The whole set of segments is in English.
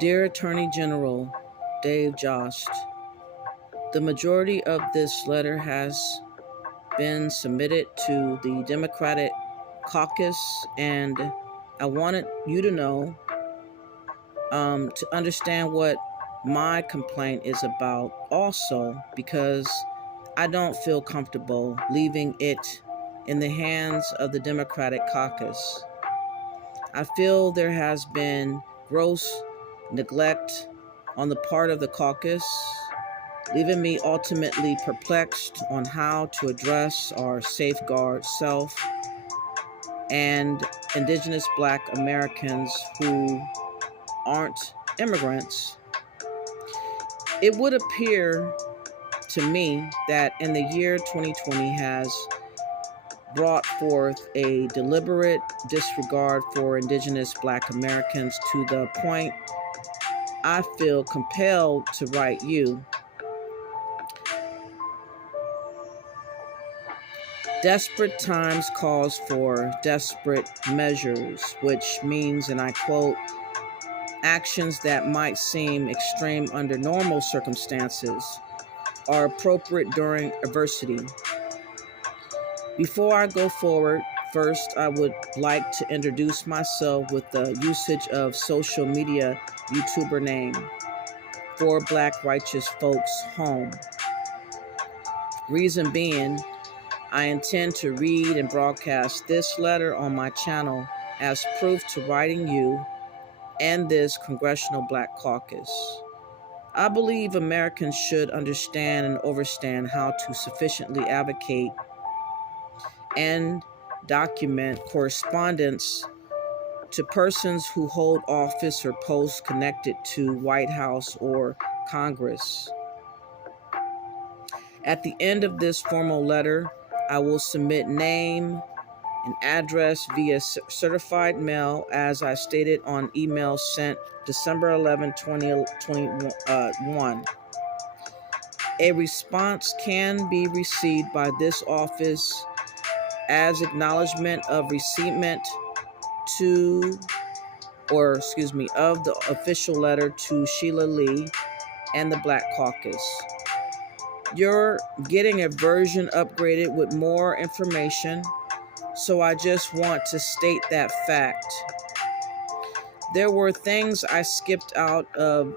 Dear Attorney General Dave Jost, the majority of this letter has been submitted to the Democratic caucus, and I wanted you to know, to understand what my complaint is about also, because I don't feel comfortable leaving it in the hands of the Democratic caucus. I feel there has been gross neglect on the part of the caucus, leaving me ultimately perplexed on how to address or safeguard self and Indigenous Black Americans who aren't immigrants. It would appear to me that in the year 2020 has brought forth a deliberate disregard for Indigenous Black Americans to the point I feel compelled to write you. Desperate times calls for desperate measures, which means, and I quote, actions that might seem extreme under normal circumstances are appropriate during adversity. Before I go forward, first I would like to introduce myself with the usage of social media YouTuber name, For Black Righteous Folks Home. Reason being, I intend to read and broadcast this letter on my channel as proof to writing you and this Congressional Black Caucus. I believe Americans should understand and understand how to sufficiently advocate and document correspondence to persons who hold office or posts connected to White House or Congress. At the end of this formal letter, I will submit name and address via certified mail as I stated on email sent December 11, 2021. A response can be received by this office as acknowledgement of receipt of the official letter to Sheila Lee and the Black Caucus. You're getting a version upgraded with more information, so I just want to state that fact. There were things I skipped out of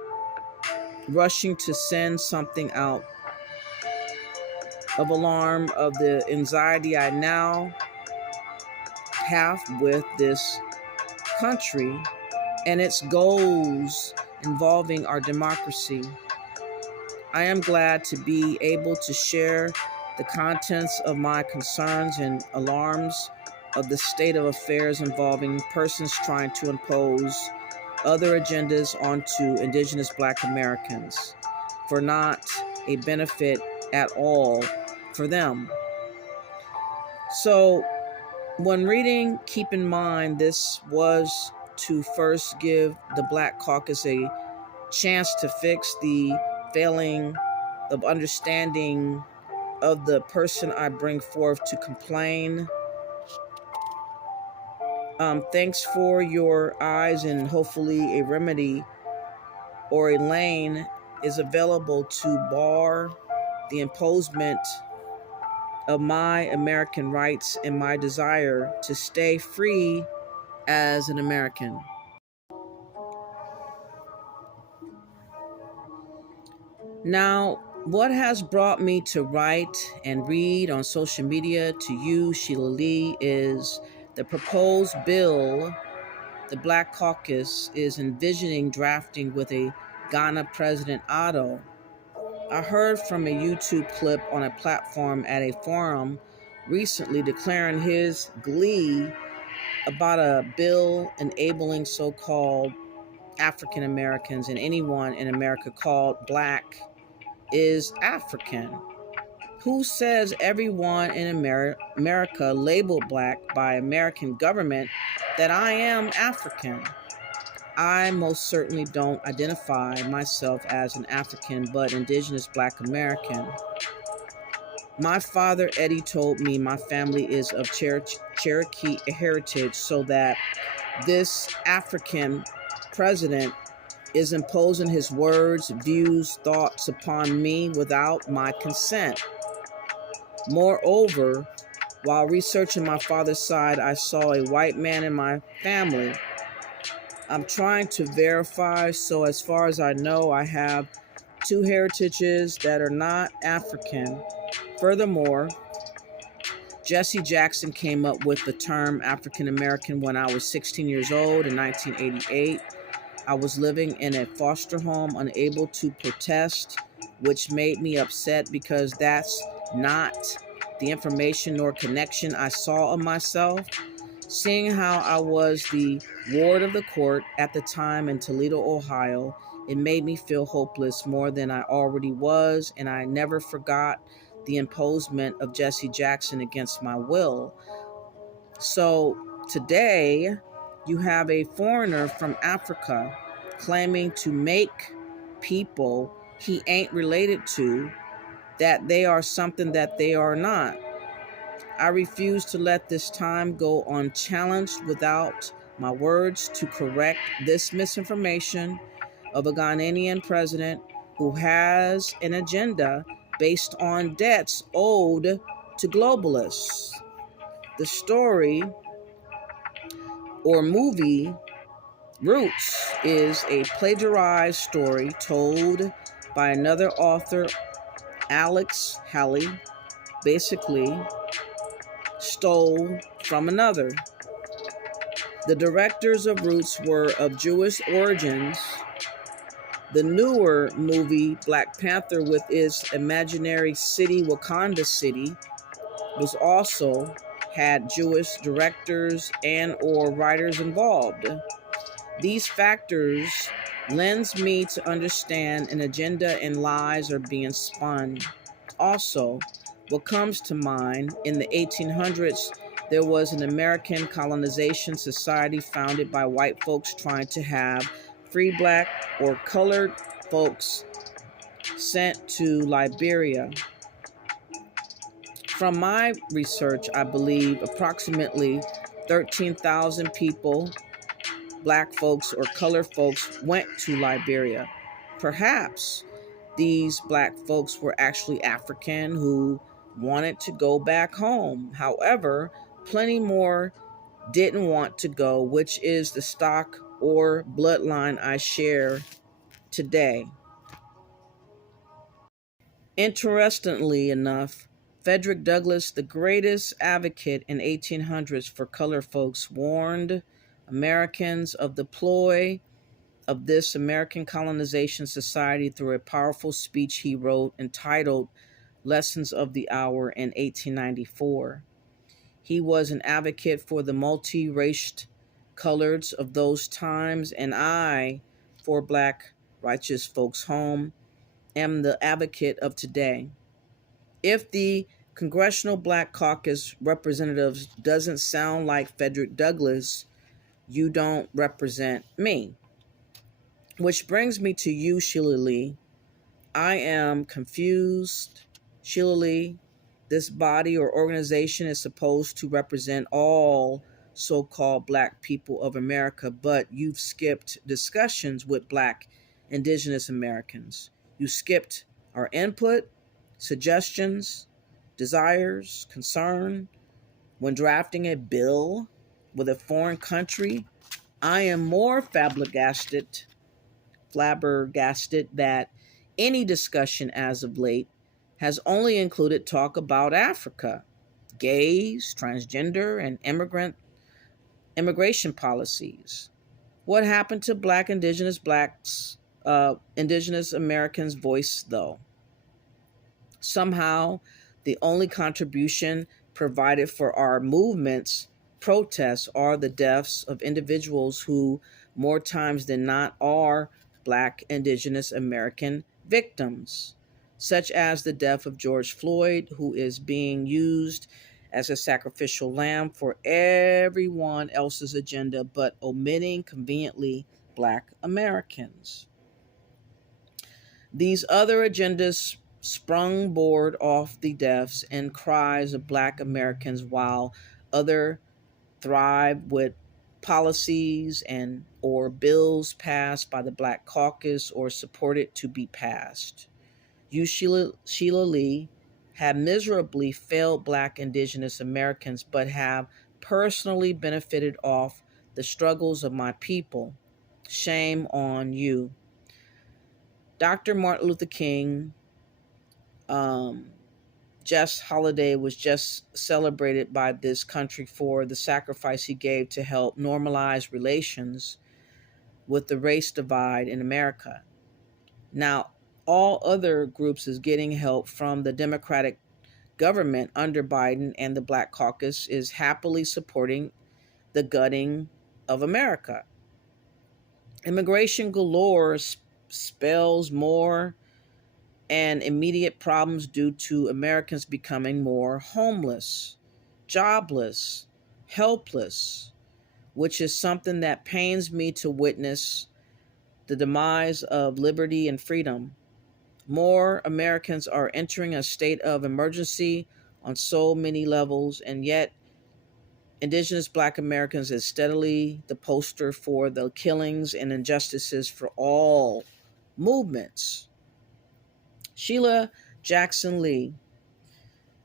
rushing to send something out of alarm of the anxiety I now have with this country and its goals involving our democracy. I am glad to be able to share the contents of my concerns and alarms of the state of affairs involving persons trying to impose other agendas onto Indigenous Black Americans for not a benefit at all for them. So when reading, keep in mind this was to first give the Black Caucus a chance to fix the failing of understanding of the person I bring forth to complain. Thanks for your eyes, and hopefully a remedy or a lane is available to bar the imposement of my American rights and my desire to stay free as an American. Now, what has brought me to write and read on social media to you, Sheila Lee, is the proposed bill the Black Caucus is envisioning drafting with a Ghana President Otto. I heard from a YouTube clip on a platform at a forum recently declaring his glee about a bill enabling so-called African Americans and anyone in America called Black is African. Who says everyone in America labeled Black by American government that I am African? I most certainly don't identify myself as an African, but indigenous Black American. My father, Eddie, told me my family is of Cherokee heritage, so that this African president is imposing his words, views, thoughts upon me without my consent. Moreover, while researching my father's side, I saw a white man in my family. I'm trying to verify, so as far as I know, I have two heritages that are not African. Furthermore, Jesse Jackson came up with the term African American when I was 16 years old in 1988. I was living in a foster home, unable to protest, which made me upset because that's not the information nor connection I saw of myself. Seeing how I was the ward of the court at the time in Toledo, Ohio, it made me feel hopeless more than I already was, and I never forgot the imposement of Jesse Jackson against my will. So today, you have a foreigner from Africa claiming to make people he ain't related to that they are something that they are not. I refuse to let this time go unchallenged without my words to correct this misinformation of a Ghanaian president who has an agenda based on debts owed to globalists. The story or movie Roots is a plagiarized story told by another author, Alex Haley, basically stole from another. The directors of Roots were of Jewish origins. The newer movie, Black Panther, with its imaginary city, Wakanda City, was also had Jewish directors and or writers involved. These factors lends me to understand an agenda and lies are being spun. Also, what comes to mind, in the 1800s, there was an American colonization society founded by white folks trying to have free Black or colored folks sent to Liberia. From my research, I believe approximately 13,000 people, Black folks or colored folks, went to Liberia. Perhaps these Black folks were actually African who wanted to go back home. However, plenty more didn't want to go, which is the stock or bloodline I share today. Interestingly enough, Frederick Douglass, the greatest advocate in 1800s for colored folks, warned Americans of the ploy of this American colonization society through a powerful speech he wrote entitled Lessons of the Hour in 1894. He was an advocate for the multi-raced coloreds of those times, and I, for Black righteous folks home, am the advocate of today. If the Congressional Black Caucus representatives doesn't sound like Frederick Douglass, you don't represent me. Which brings me to you, Sheila Lee. I am confused. Sheila Lee, this body or organization is supposed to represent all so-called Black people of America, but you've skipped discussions with Black indigenous Americans. You skipped our input, suggestions, desires, concern when drafting a bill with a foreign country. I am more flabbergasted that any discussion as of late has only included talk about Africa, gays, transgender, and immigration policies. What happened to Black indigenous Americans' voice, though? Somehow, the only contribution provided for our movement's protests are the deaths of individuals who, more times than not, are Black indigenous American victims. such as the death of George Floyd, who is being used as a sacrificial lamb for everyone else's agenda, but omitting conveniently Black Americans. These other agendas sprung board off the deaths and cries of Black Americans, while other thrive with policies and or bills passed by the Black caucus or supported to be passed. You, Sheila Lee, have miserably failed Black Indigenous Americans, but have personally benefited off the struggles of my people. Shame on you. Dr. Martin Luther King just holiday was just celebrated by this country for the sacrifice he gave to help normalize relations with the race divide in America. Now, all other groups is getting help from the Democratic government under Biden, and the Black Caucus is happily supporting the gutting of America. Immigration galore spells more and immediate problems due to Americans becoming more homeless, jobless, helpless, which is something that pains me to witness the demise of liberty and freedom. More Americans are entering a state of emergency on so many levels, and yet Indigenous Black Americans is steadily the poster for the killings and injustices for all movements. Sheila Jackson Lee.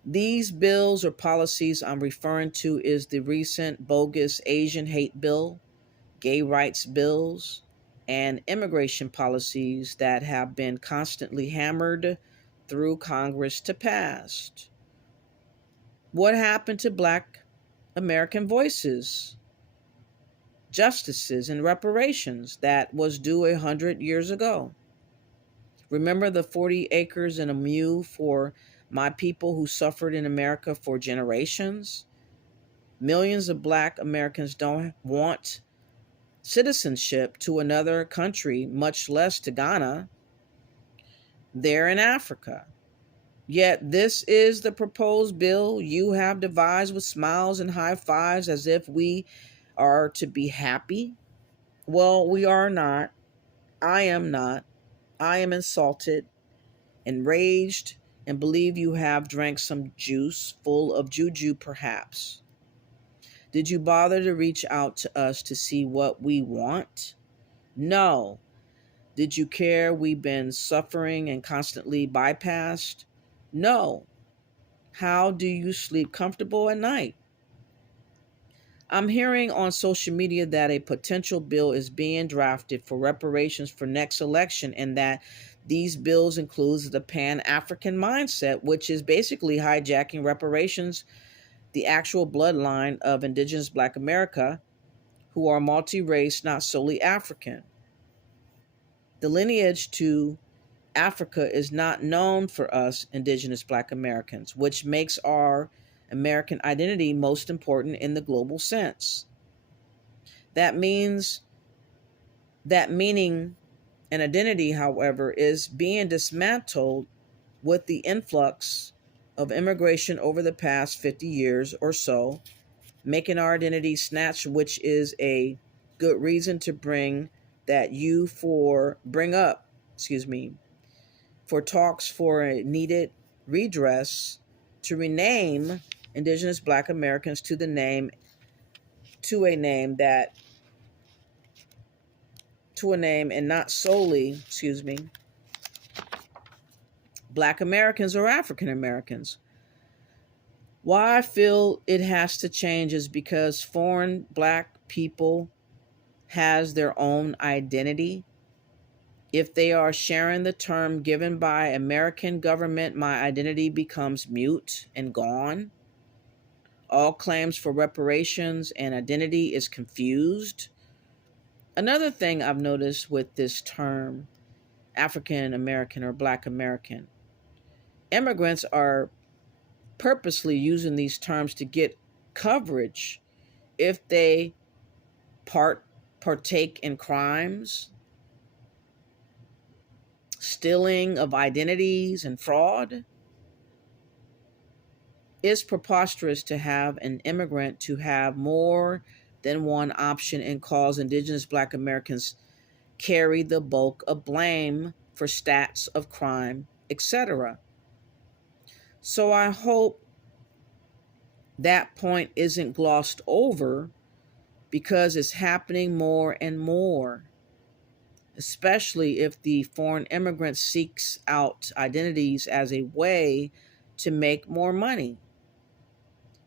These bills or policies I'm referring to is the recent bogus Asian hate bill, gay rights bills, and immigration policies that have been constantly hammered through Congress to pass. What happened to Black American voices, justices, and reparations that was due 100 years ago? Remember the 40 acres and a mule for my people who suffered in America for generations? Millions of Black Americans don't want citizenship to another country, much less to Ghana. They're in Africa. Yet this is the proposed bill you have devised with smiles and high fives as if we are to be happy. Well, we are not. I am not. I am insulted, enraged, and believe you have drank some juice full of juju perhaps. Did you bother to reach out to us to see what we want? No. Did you care we've been suffering and constantly bypassed? No. How do you sleep comfortable at night? I'm hearing on social media that a potential bill is being drafted for reparations for next election, and that these bills includes the Pan-African mindset, which is basically hijacking reparations, the actual bloodline of Indigenous Black America, who are multi-race, not solely African. The lineage to Africa is not known for us Indigenous Black Americans, which makes our American identity most important in the global sense. That meaning and identity, however, is being dismantled with the influx of immigration over the past 50 years or so, making our identity snatched, which is a good reason to bring up, for talks for a needed redress to rename Indigenous Black Americans to a name and not solely, Black Americans or African Americans. Why I feel it has to change is because foreign Black people has their own identity. If they are sharing the term given by American government, my identity becomes mute and gone. All claims for reparations and identity is confused. Another thing I've noticed with this term, African American or Black American, immigrants are purposely using these terms to get coverage if they partake in crimes. stealing of identities, and fraud. It's preposterous to have an immigrant to have more than one option and cause indigenous Black Americans carry the bulk of blame for stats of crime, etc. So I hope that point isn't glossed over because it's happening more and more, especially if the foreign immigrant seeks out identities as a way to make more money.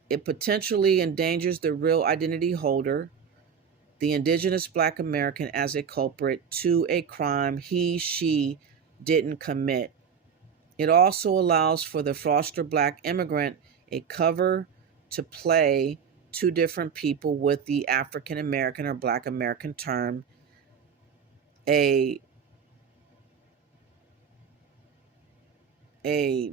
It potentially endangers the real identity holder, the indigenous Black American, as a culprit to a crime she didn't commit. It also allows for the foster Black immigrant a cover to play two different people with the African American or Black American term. A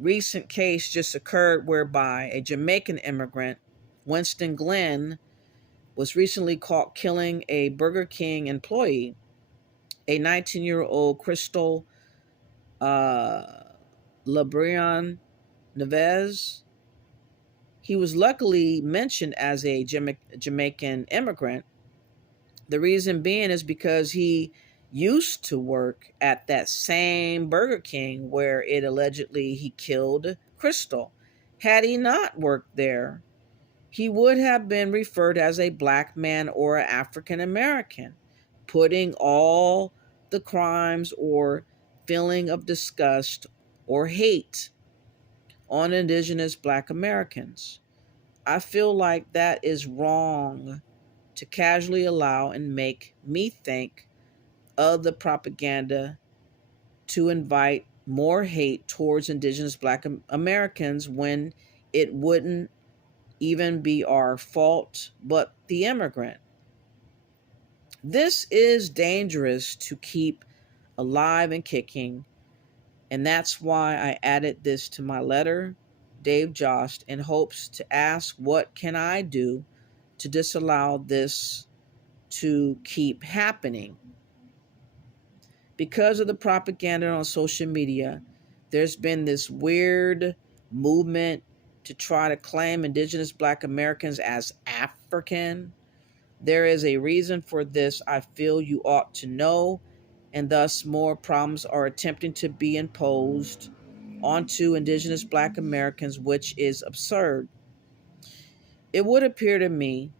recent case just occurred whereby a Jamaican immigrant, Winston Glenn, was recently caught killing a Burger King employee, a 19-year-old Crystal uh, LeBrion Neves. He was luckily mentioned as a Jamaican immigrant. The reason being is because he used to work at that same Burger King where it allegedly he killed Crystal. Had he not worked there, he would have been referred as a Black man or an African American, putting all the crimes or feeling of disgust or hate on indigenous Black Americans. I feel like that is wrong to casually allow and make me think of the propaganda to invite more hate towards indigenous Black Americans when it wouldn't even be our fault, but the immigrant. This is dangerous to keep alive and kicking, and that's why I added this to my letter, Dave Jost, in hopes to ask what can I do to disallow this to keep happening. Because of the propaganda on social media, there's been this weird movement to try to claim indigenous Black Americans as African. There is a reason for this I feel you ought to know, and thus more problems are attempting to be imposed onto indigenous Black Americans, which is absurd. It would appear to me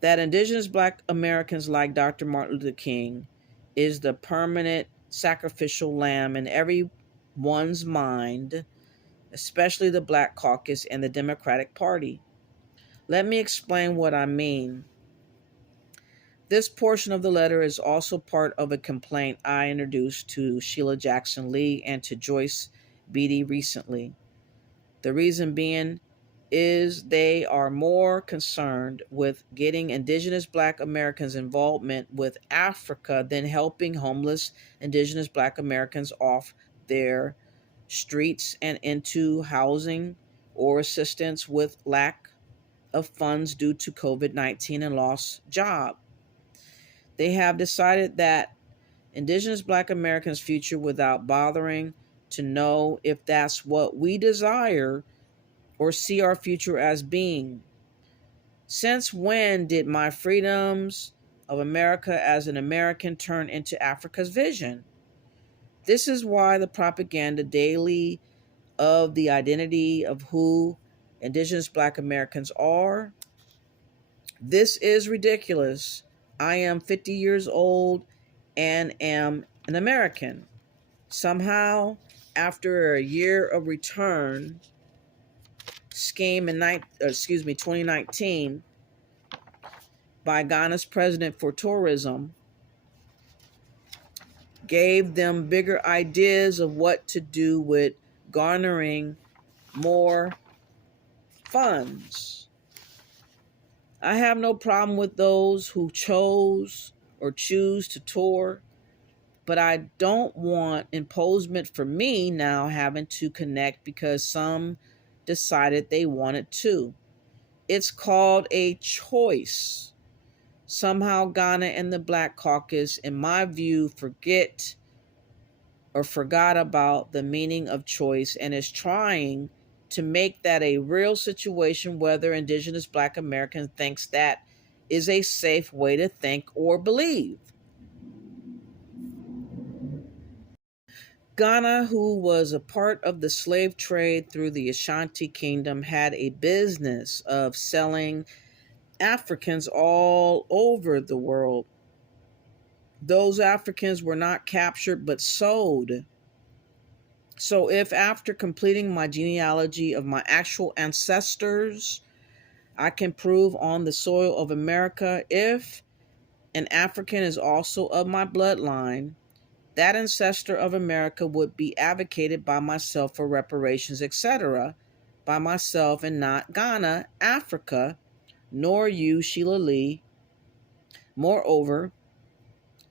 that indigenous Black Americans, like Dr. Martin Luther King, is the permanent sacrificial lamb in everyone's mind, especially the Black caucus and the Democratic Party. Let me explain what I mean. This portion of the letter is also part of a complaint I introduced to Sheila Jackson Lee and to Joyce Beatty recently. The reason being is they are more concerned with getting indigenous Black Americans' involvement with Africa than helping homeless indigenous Black Americans off their streets and into housing or assistance with lack of funds due to COVID-19 and lost job. They have decided that indigenous Black Americans' future without bothering to know if that's what we desire or see our future as being. Since when did my freedoms of America as an American turn into Africa's vision? This is why the propaganda daily of the identity of who indigenous Black Americans are. This is ridiculous. I am 50 years old and am an American. Somehow, after a year of return scheme in 2019 by Ghana's president for tourism, gave them bigger ideas of what to do with garnering more funds. I have no problem with those who chose or choose to tour, but I don't want imposement for me now having to connect because some decided they wanted to. It's called a choice. Somehow Ghana and the Black Caucus, in my view, forget or forgot about the meaning of choice and is trying to make that a real situation, whether Indigenous Black American thinks that is a safe way to think or believe. Ghana, who was a part of the slave trade through the Ashanti Kingdom, had a business of selling Africans all over the world. Those Africans were not captured but sold. So, if after completing my genealogy of my actual ancestors, I can prove on the soil of America if an African is also of my bloodline, that ancestor of America would be advocated by myself for reparations, etc., by myself and not Ghana, Africa, nor you, Sheila Lee. Moreover,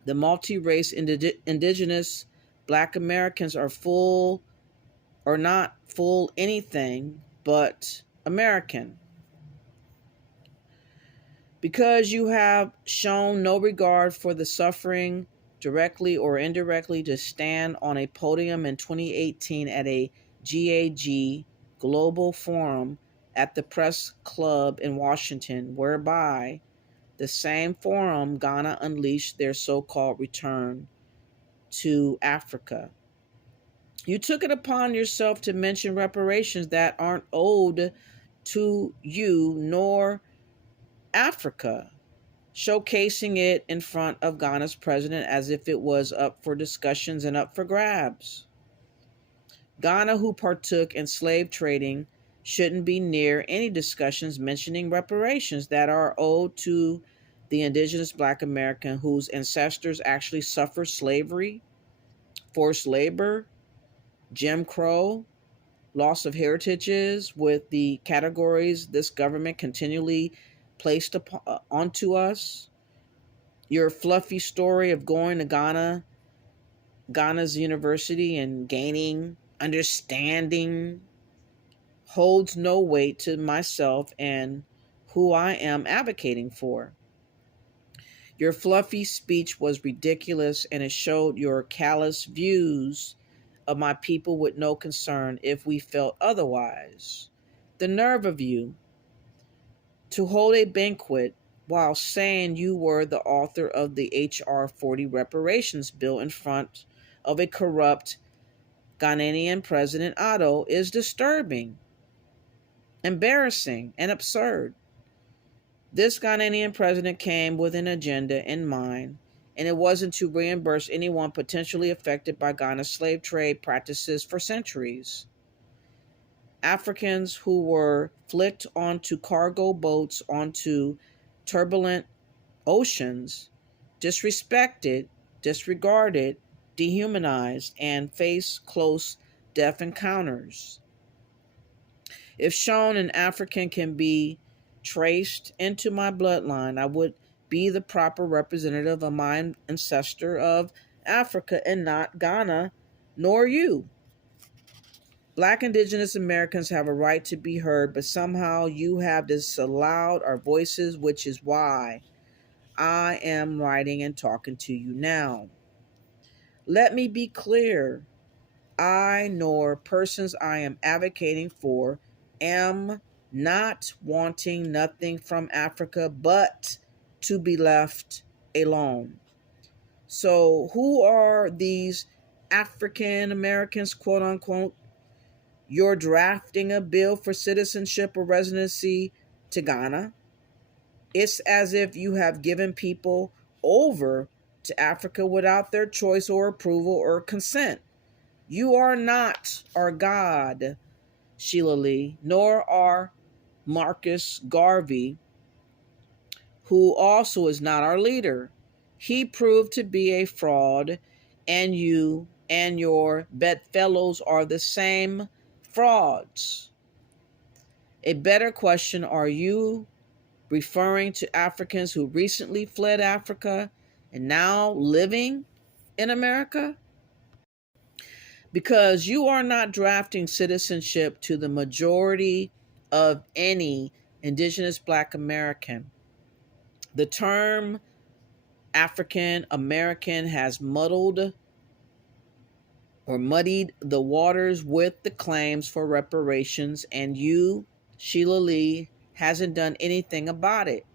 the multi-race indigenous Black Americans are full or not full anything but American. Because you have shown no regard for the suffering, directly or indirectly, to stand on a podium in 2018 at a GAG Global Forum at the Press Club in Washington, whereby the same forum Ghana unleashed their so-called return to Africa. You took it upon yourself to mention reparations that aren't owed to you nor Africa, showcasing it in front of Ghana's president as if it was up for discussions and up for grabs. Ghana, who partook in slave trading, shouldn't be near any discussions mentioning reparations that are owed to the indigenous Black American whose ancestors actually suffered slavery, forced labor, Jim Crow, loss of heritages with the categories this government continually placed onto us. Your fluffy story of going to Ghana's university and gaining understanding holds no weight to myself and who I am advocating for. Your fluffy speech was ridiculous and it showed your callous views of my people with no concern if we felt otherwise. The nerve of you to hold a banquet while saying you were the author of the H.R. 40 reparations bill in front of a corrupt Ghanaian President Otto is disturbing, embarrassing, and absurd. This Ghanaian president came with an agenda in mind, and it wasn't to reimburse anyone potentially affected by Ghana's slave trade practices for centuries. Africans who were flicked onto cargo boats onto turbulent oceans, disrespected, disregarded, dehumanized, and face close death encounters. If shown an African can be traced into my bloodline, I would be the proper representative of my ancestor of Africa and not Ghana, nor you. Black indigenous Americans have a right to be heard, but somehow you have disallowed our voices, which is why I am writing and talking to you now. Let me be clear. I nor persons I am advocating for am not wanting nothing from Africa but to be left alone. So who are these African Americans, quote unquote? You're drafting a bill for citizenship or residency to Ghana. It's as if you have given people over to Africa without their choice or approval or consent. You are not our God, Sheila Lee, nor are Marcus Garvey, who also is not our leader. He proved to be a fraud, and you and your bedfellows are the same frauds. A better question, are you referring to Africans who recently fled Africa and now living in America? Because you are not drafting citizenship to the majority of any indigenous Black American. The term African American has muddled or muddied the waters with the claims for reparations, and you, Sheila Lee, hasn't done anything about it.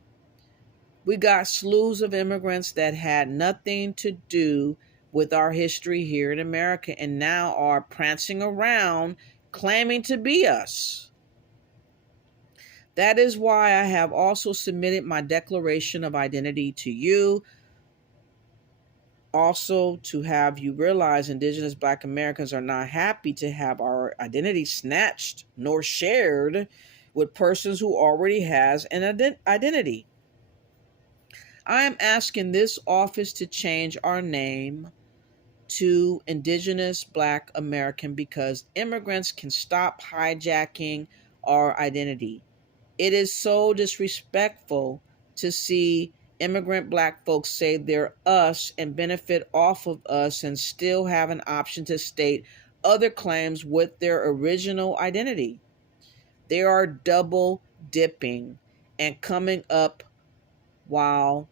We got slews of immigrants that had nothing to do with our history here in America and now are prancing around claiming to be us. That is why I have also submitted my Declaration of Identity to you. Also, to have you realize Indigenous Black Americans are not happy to have our identity snatched nor shared with persons who already has an identity. I am asking this office to change our name to Indigenous Black American because immigrants can stop hijacking our identity. It is so disrespectful to see immigrant Black folks say they're us and benefit off of us and still have an option to state other claims with their original identity. They are double dipping and coming up while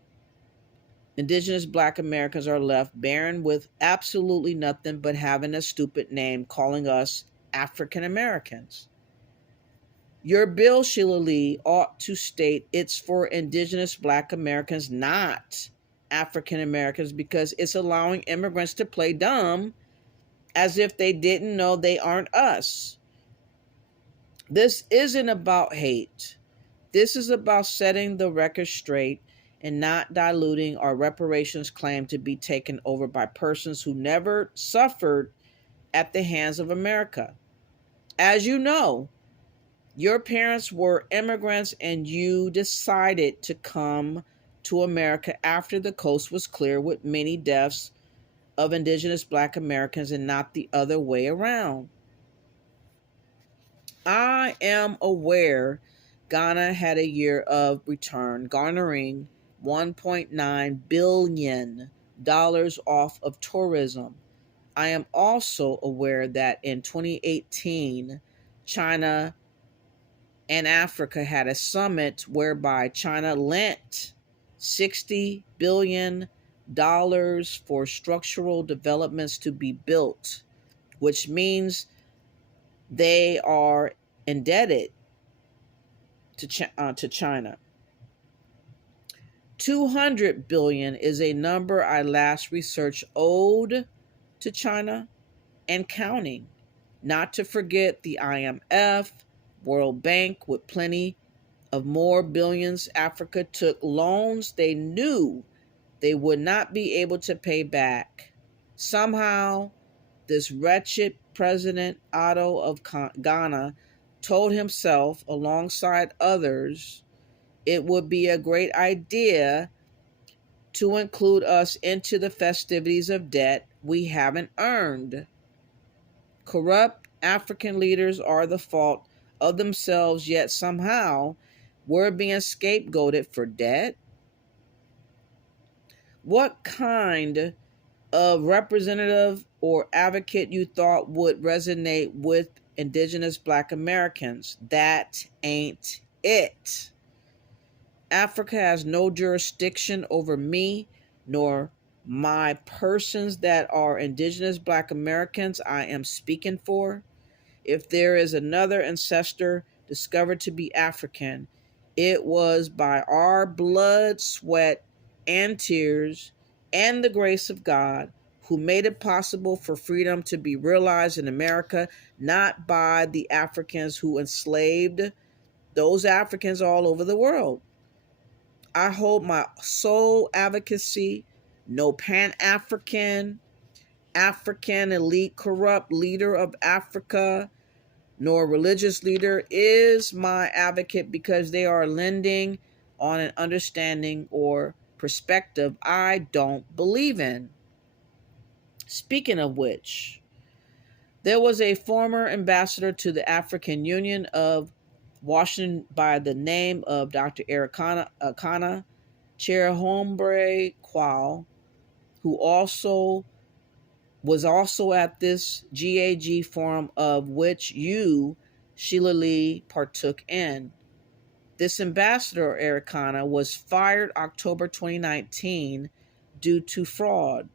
Indigenous Black Americans are left barren with absolutely nothing but having a stupid name calling us African Americans. Your bill, Sheila Lee, ought to state it's for Indigenous Black Americans, not African Americans, because it's allowing immigrants to play dumb as if they didn't know they aren't us. This isn't about hate. This is about setting the record straight and not diluting our reparations claim to be taken over by persons who never suffered at the hands of America. As you know, your parents were immigrants and you decided to come to America after the coast was clear with many deaths of Indigenous Black Americans and not the other way around. I am aware Ghana had a year of return, garnering $1.9 billion off of tourism. I am also aware that in 2018, China and Africa had a summit whereby China lent $60 billion for structural developments to be built, which means they are indebted to China. 200 billion is a number I last researched owed to China and counting. Not to forget the IMF, World Bank with plenty of more billions. Africa took loans they knew they would not be able to pay back. Somehow, this wretched President Otto of Ghana told himself, alongside others, it would be a great idea to include us into the festivities of debt we haven't earned. Corrupt African leaders are the fault of themselves, yet somehow we're being scapegoated for debt. What kind of representative or advocate you thought would resonate with Indigenous Black Americans? That ain't it. Africa has no jurisdiction over me, nor my persons that are Indigenous Black Americans I am speaking for. If there is another ancestor discovered to be African, it was by our blood, sweat, and tears, and the grace of God, who made it possible for freedom to be realized in America, not by the Africans who enslaved those Africans all over the world. I hold my sole advocacy: no Pan-African, African elite corrupt leader of Africa, nor religious leader is my advocate, because they are lending on an understanding or perspective I don't believe in. Speaking of which, there was a former ambassador to the African Union of Washington by the name of Dr. Eric Kana Chirahombre Qual, who was also at this GAG forum of which you, Sheila Lee, partook in. This ambassador, Ericana, was fired October 2019 due to fraud.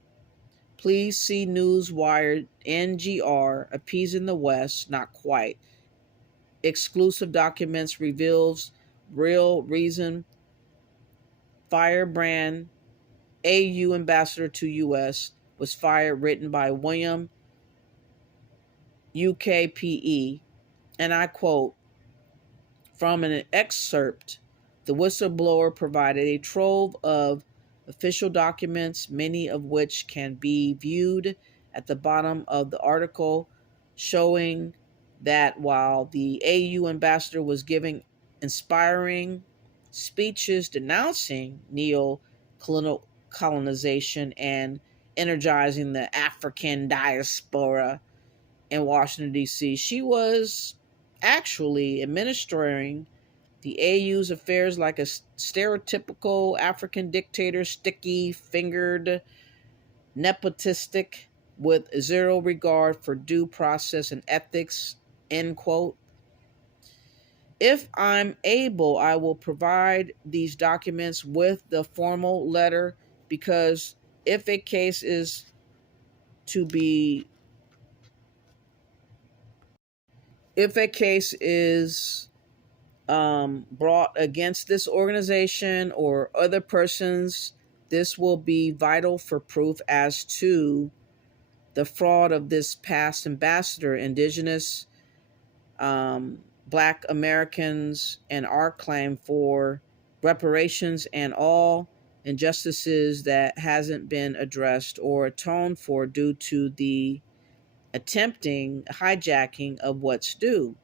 Please see Newswire NGR, Appeasing the West, Not Quite. Exclusive documents reveals real reason firebrand AU ambassador to US was fired, written by William UKPE. And I quote from an excerpt: the whistleblower provided a trove of official documents, many of which can be viewed at the bottom of the article, showing that while the AU ambassador was giving inspiring speeches denouncing neo colonization and energizing the African diaspora in Washington, D.C., she was actually administering the AU's affairs like a stereotypical African dictator, sticky fingered, nepotistic, with zero regard for due process and ethics, end quote. If I'm able, I will provide these documents with the formal letter, because if a case is to be, if a case is brought against this organization or other persons, this will be vital for proof as to the fraud of this past ambassador, indigenous Black Americans, and our claim for reparations and all injustices that hasn't been addressed or atoned for due to the attempting hijacking of what's due.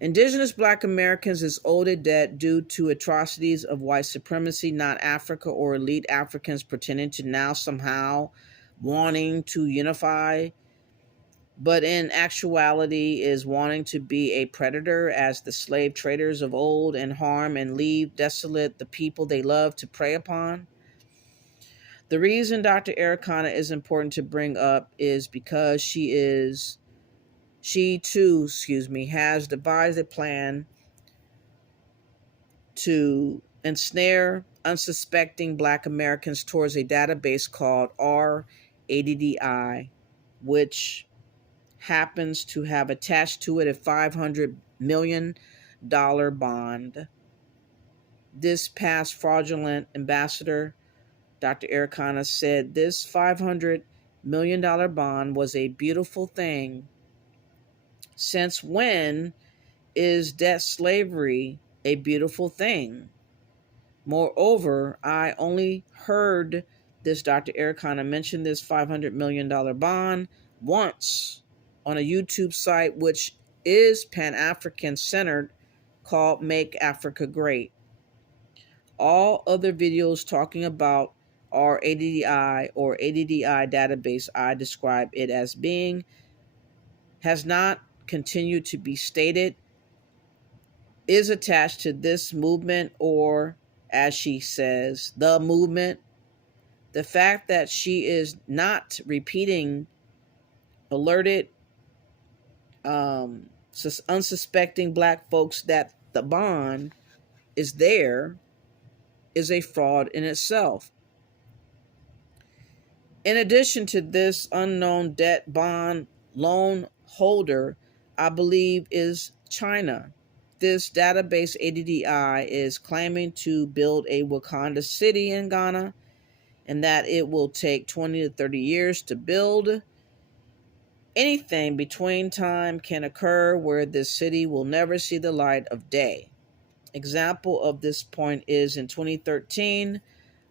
Indigenous Black Americans is owed a debt due to atrocities of white supremacy, not Africa or elite Africans pretending to now somehow wanting to unify, but in actuality is wanting to be a predator as the slave traders of old, and harm and leave desolate the people they love to prey upon. The reason Dr. Ericana is important to bring up is because she too, has devised a plan to ensnare unsuspecting Black Americans towards a database called R-ADDI, which happens to have attached to it a $500 million bond. This past fraudulent ambassador, Dr. Ericana, said this $500 million bond was a beautiful thing. Since when is debt slavery a beautiful thing? Moreover, I only heard this Dr. Ericana mention this $500 million bond once on a YouTube site which is Pan-African centered, called Make Africa Great. All other videos talking about our ADDI or ADDI database I describe it as being has not continued to be stated, is attached to this movement, or as she says, the movement. The fact that she is not repeating alerted unsuspecting Black folks that the bond is there is a fraud in itself. In addition to this unknown debt bond loan holder, I believe is China. This database ADDI is claiming to build a Wakanda city in Ghana, and that it will take 20 to 30 years to build. Anything between time can occur where this city will never see the light of day. Example of this point is in 2013,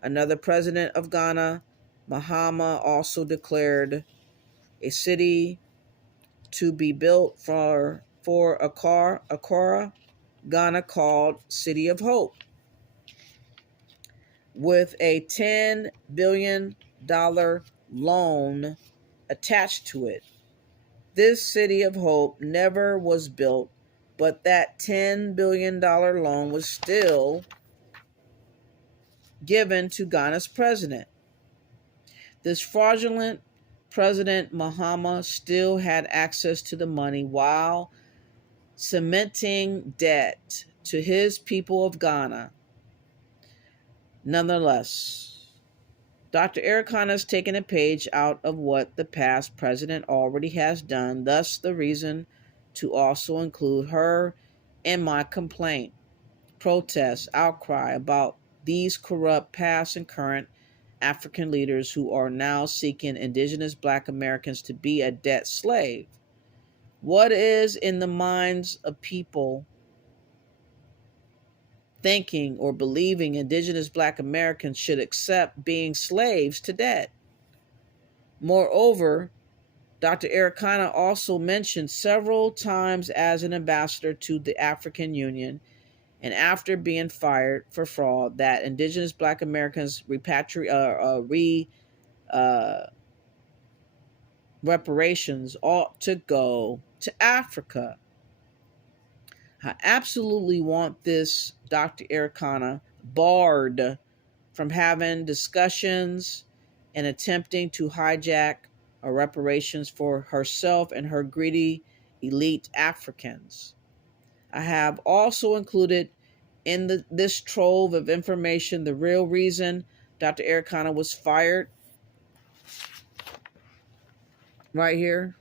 another president of Ghana, Mahama, also declared a city to be built for Accra, Ghana, called City of Hope, with a $10 billion loan attached to it. This City of Hope never was built, but that $10 billion loan was still given to Ghana's president. This fraudulent President Mahama still had access to the money while cementing debt to his people of Ghana. Nonetheless, Dr. Ericana has taken a page out of what the past president already has done, thus the reason to also include her in my complaint, protest, outcry about these corrupt past and current African leaders who are now seeking indigenous Black Americans to be a debt slave. What is in the minds of people thinking or believing indigenous Black Americans should accept being slaves to debt? Moreover, Dr. Ericana also mentioned several times as an ambassador to the African Union and after being fired for fraud that indigenous Black Americans reparations ought to go to Africa. I absolutely want this Dr. Ericana barred from having discussions and attempting to hijack reparations for herself and her greedy elite Africans. I have also included in this trove of information the real reason Dr. Ericana was fired right here.